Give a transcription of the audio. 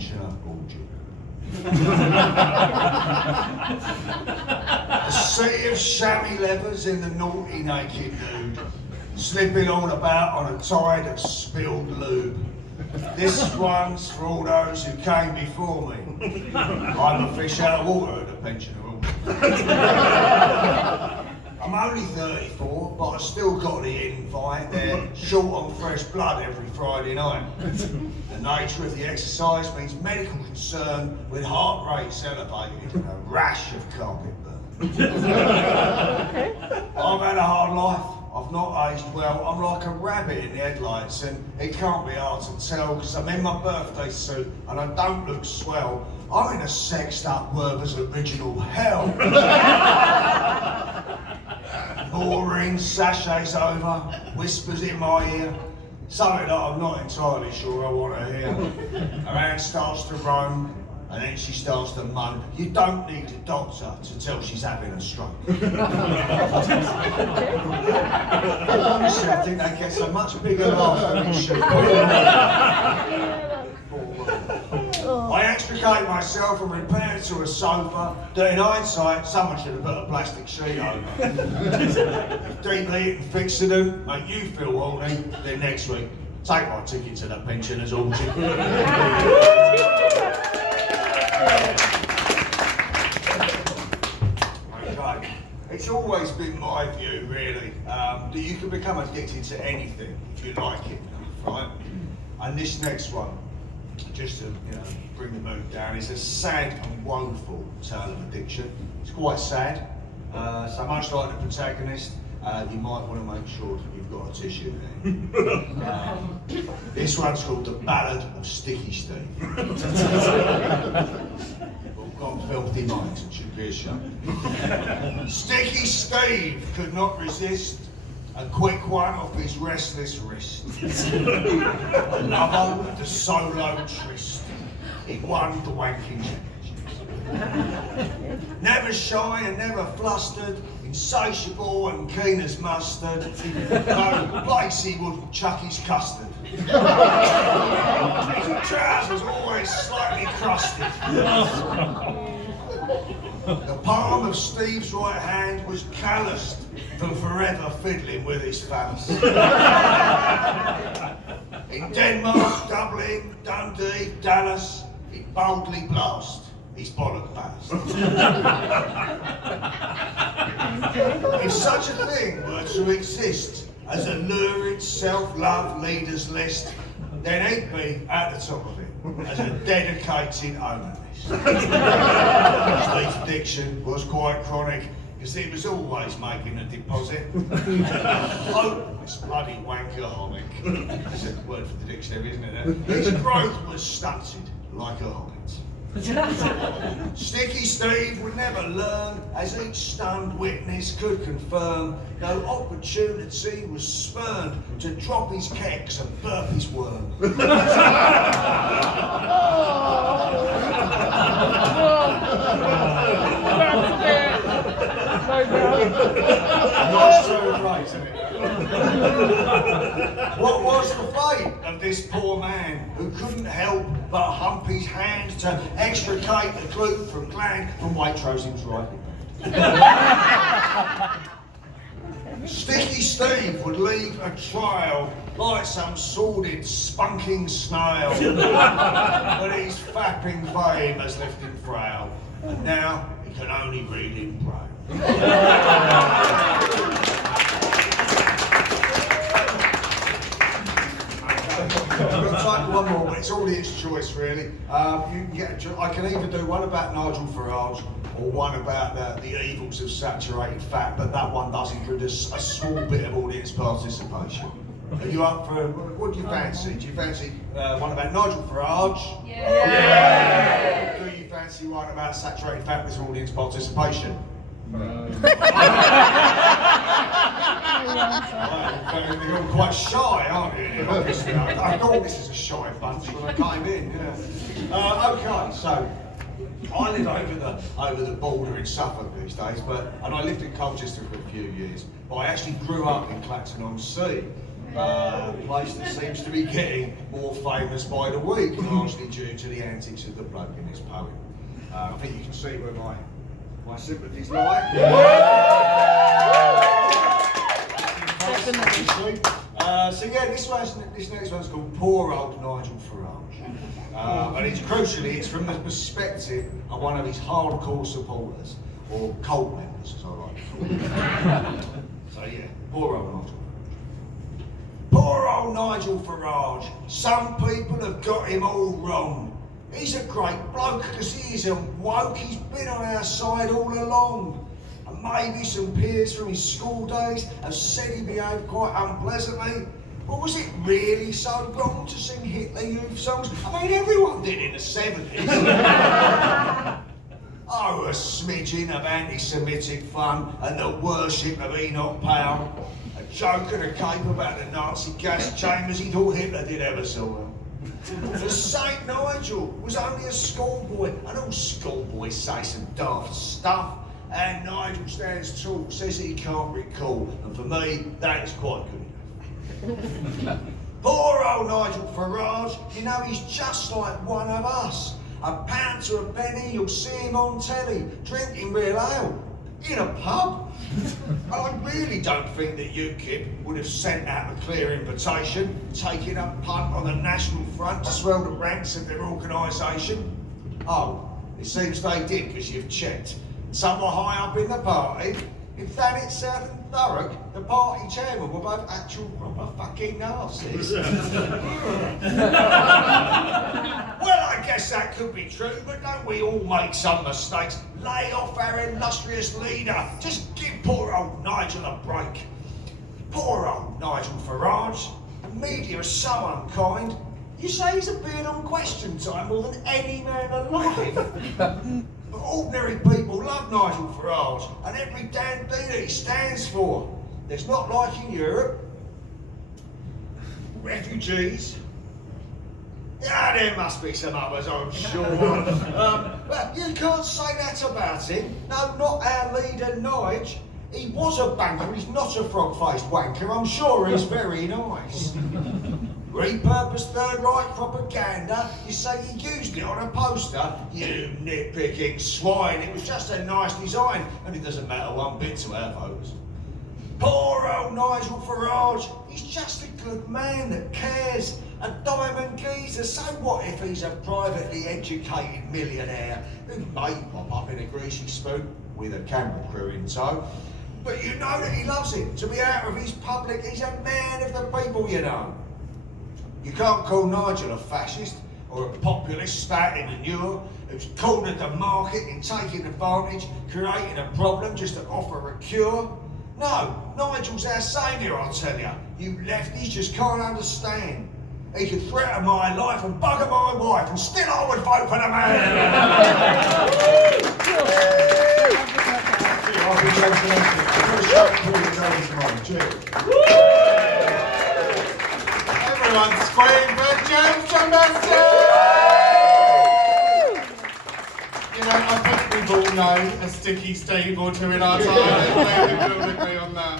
pensioner orgy. A sea of chamois leathers in the naughty naked nude, slipping on about on a tide of spilled lube. This one's for all those who came before me. I'm a fish out of water at a pensioner orgy. I'm only 34, but I still got the invite. They're short on fresh blood every Friday night. The nature of the exercise means medical concern with heart rates elevated and a rash of carpet burn. I've had a hard life. I've not aged well. I'm like a rabbit in the headlights, and it can't be hard to tell because I'm in my birthday suit and I don't look swell. I'm in a sexed up Werther's original hell. Boring, sachets over, whispers in my ear, something that I'm not entirely sure I want to hear. Her hand starts to roam, and then she starts to moan. You don't need a doctor to tell she's having a stroke. Honestly, I think that gets a much bigger laugh than it should. I extricate myself and repair to a sofa that in hindsight someone should have put a plastic sheet over. Deep eating fixidant, make you feel horny, then next week, take my ticket to the pensioners orgy. Okay, it's always been my view really, that you can become addicted to anything if you like it, right? And this next one, just to bring the mood down, it's a sad and woeful tale of addiction. It's quite sad. So much like the protagonist, you might want to make sure that you've got a tissue there. This one's called The Ballad of Sticky Steve. We've got filthy minds, it should be a shame. Sticky Steve could not resist a quick one off his restless wrist. Another with the solo tryst. He won the wanking championships. Never shy and never flustered, insatiable and keen as mustard. No place he wouldn't chuck his custard. His trousers always slightly crusted. The palm of Steve's right hand was calloused from forever fiddling with his phallus. In Denmark, Dublin, Dundee, Dallas, he boldly blast his bollock ballast. If such a thing were to exist as a lurid self-love leaders list, then he'd be at the top of it as a dedicated onanist. Steve's addiction was quite chronic, because he was always making a deposit. Hopeless bloody wankaholic. That's a word for the dictionary, isn't it? His growth was stunted like a hobbit. Sticky Steve would never learn, as each stunned witness could confirm. No opportunity was spurned to drop his kegs and burp his worm. Nice turn of phrase, isn't it? What was the fate of this poor man who couldn't help but hump his hand to extricate the glute from gland from Waitrose's right hand? Sticky Steve would leave a trail like some sordid, spunking snail, but his fapping fame has left him frail, and now he can only read in braille. We'll take one more, but it's all his choice really. You can get I can either do one about Nigel Farage or one about the evils of saturated fat, but that one does include a small bit of audience participation. Are you up for, what do you fancy? Do you fancy one about Nigel Farage? Yeah! Or do you fancy one about saturated fat with audience participation? You're all quite shy, aren't you? Obviously, I thought this is a shy bunch when I came in. Yeah. Okay, so I live over the border in Suffolk these days, and I lived in Colchester for a few years. But I actually grew up in Clacton-on-Sea, Place that seems to be getting more famous by the week, largely due to the antics of the bloke in this poem. I think you can see where my sympathies lie. So yeah, this next one's called Poor Old Nigel Farage. And it's from the perspective of one of his hardcore supporters, or cult members as I like to call them. So yeah, poor old Nigel. Poor old Nigel Farage. Some people have got him all wrong. He's a great bloke because he isn't woke. He's been on our side all along. And maybe some peers from his school days have said he behaved quite unpleasantly. But was it really so wrong to sing Hitler Youth songs? I mean, everyone did in the 70s. Oh, a smidgen of anti-Semitic fun and the worship of Enoch Powell. A joke and a cape about the Nazi gas chambers. He thought Hitler did ever so well. The Saint Nigel was only a schoolboy, and all schoolboys say some daft stuff. And Nigel stands tall, says that he can't recall, and for me, that is quite good enough. Poor old Nigel Farage, you know, he's just like one of us. £1 to a penny, you'll see him on telly, drinking real ale, in a pub. I really don't think that UKIP would have sent out a clear invitation, taking a punt on the National Front to swell the ranks of their organisation. Oh, it seems they did, because you've checked. Some were high up in the party. In Thanet, South and Thurrock, the party chairman were both actual proper fucking Nazis. Well, I guess that could be true, but don't we all make some mistakes? Lay off our illustrious leader. Just give poor old Nigel a break. Poor old Nigel Farage. The media are so unkind. You say he's appeared on Question Time more than any man alive. But ordinary people love Nigel Farage and every damn thing that he stands for. There's not like in Europe. Refugees. Yeah, there must be some others, I'm sure. But you can't say that about him. No, not our leader, Nige. He was a banker, he's not a frog-faced wanker. I'm sure he's very nice. Repurposed Third Reich propaganda, you say he used it on a poster? You nitpicking swine, it was just a nice design, and it doesn't matter one bit to our voters. Poor old Nigel Farage, he's just a good man that cares. A diamond geezer, so what if he's a privately educated millionaire who may pop up in a greasy spoon with a camera crew in tow? But you know that he loves it, to be out of his public, he's a man of the people, you know. You can't call Nigel a fascist or a populist spouting manure who's cornered the market in taking advantage, creating a problem just to offer a cure. No, Nigel's our saviour, I tell you. You lefties just can't understand. He could threaten my life and bugger my wife, and still I would vote for the man. Everyone scream for James Johnston! You know, I think we've all known a sticky Steve or two in our time. I think we'll agree on that.